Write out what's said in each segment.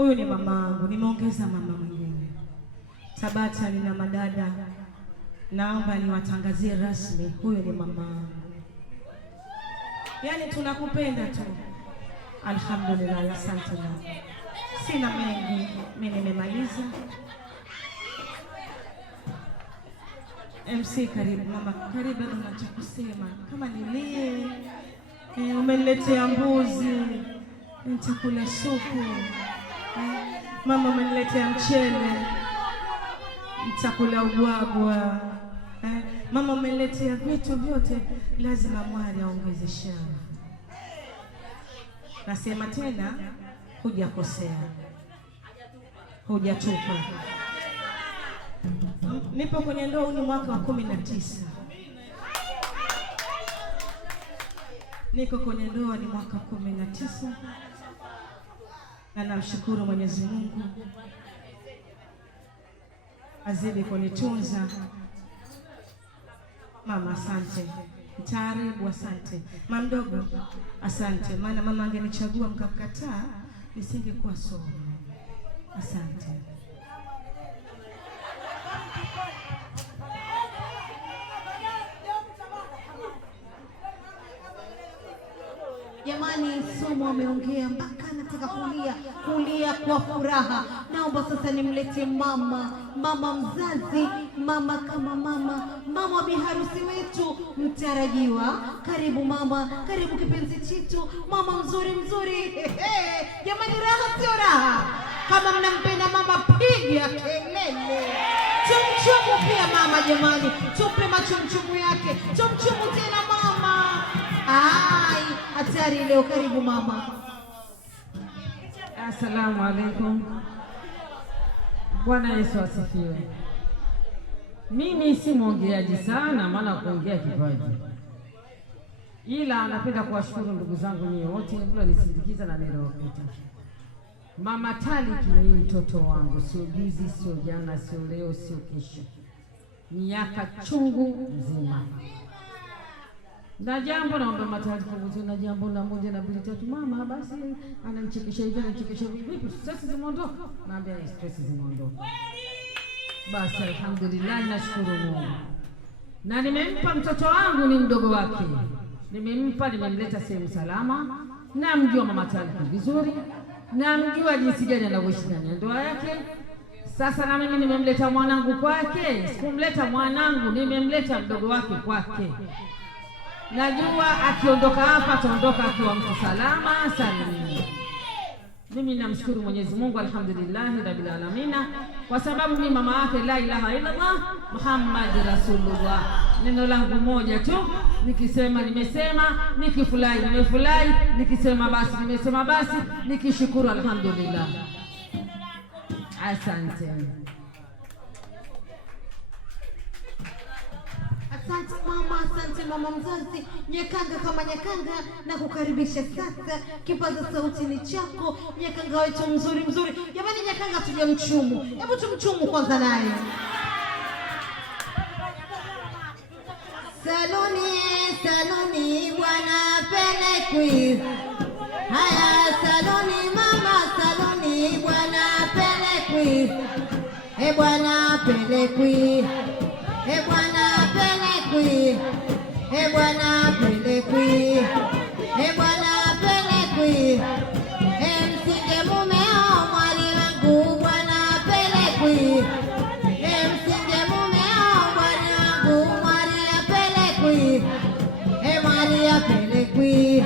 Huyu ni mamangu, nimeongeza mama mwingine. Tabata nina madada. Naomba niwatangazie rasmi, huyu ni mamangu. Yaani tunakupenda tu. Alhamdulillah, asante na. Sina mengi, mimi nimemaliza. MC karibu mama, karibu unachokusema. Kama nilie, umeniletea mbuzi, nitakula supu. Mama umeniletea mchele, nitakula ubwabwa. Mama umeniletea vitu vyote, lazima mwari aongeze shavu. Nasema tena, hujakosea, hujatupa. Nipo kwenye ndoa ni mwaka wa 19. Niko kwenye ndoa ni mwaka 19. Na namshukuru Mwenyezi Mungu azidi kunitunza. Mama asante. Mtaaribu asante. Mama mdogo asante. Maana mama angenichagua mkakataa nisingekuwa somo. Asante. Jamani, Somo ameongea mpaka nataka kulia kwa furaha. Naomba sasa nimlete mama mzazi, mama kama mama biharusi wetu mtarajiwa. Karibu mama, karibu kipenzi chetu, mama mzuri. Jamani, raha sio raha? Kama mnampenda mama piga kelele. Chumchumu pia mama, jamani, tupe machumchumu yake. Chumchumu tena mama. Ai, hatari leo. Karibu mama. Asalamu alaikum. Bwana Yesu asifiwe. Mimi si mwongeaji sana, maana kuongea kipaji, ila napenda kuwashukuru ndugu zangu nyie wote mlionisindikiza na niliyopita. Mama Taliki ni mtoto wangu, sio juzi, sio jana, sio leo, sio kesho, miaka chungu mzima. Na jambo naomba Mataliki kuhusu na jambo la moja na mbili tatu. Mama basi ananichekesha hivi, ananichekesha vipi? Stress zimeondoka? Naambia stress zimeondoka. Basi alhamdulillah, nashukuru Mungu. Na nimempa mtoto wangu, ni mdogo wake. Nimemleta sehemu salama. Namjua Mama Taliki vizuri. Namjua jinsi gani anavyoishi na ndoa yake. Sasa na mimi nimemleta mwanangu kwake. Sikumleta mwanangu, nimemleta mdogo wake kwake. Najua akiondoka hapa ataondoka akiwa mtu salama salimini. Mimi namshukuru Mwenyezi Mungu, alhamdulillah rabbil alamin, kwa sababu mimi mama yake la ilaha illa Allah Muhammad Rasulullah. Neno langu moja tu, nikisema nimesema, nikifurahi nimefurahi, nikisema basi nimesema basi, nikishukuru alhamdulillah. Asante. Asante mama, asante mama mzazi. Nyakanga kama nyakanga, na kukaribisha sasa. Kipaza sauti ni chako, nyakanga wetu mzuri. Jamani, nyakanga tujamchumu. Hebu tumchumu kwanza naye. Saluni bwana pelekwi. Haya saluni mama, saluni bwana pelekwi. Bwana pelekwi. Bwana pelekwi. Bwana pelekwi. Bwana pelekwi. Msinge mumeo mwali wangu bwana pelekwi. Msinge mumeo mwali wangu mwali pelekwi. Mwali pelekwi.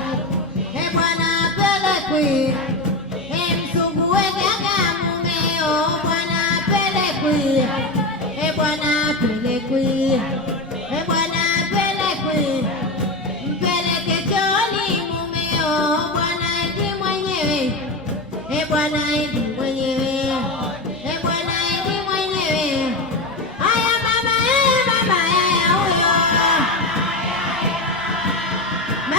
Bwana pelekwi. Msungu wegaga mumeo bwana pelekwi. Bwana pelekwi. Bwana pelekwi. Mpeleke chooni mumeo bwana ndi mwenyewe. Bwana ndi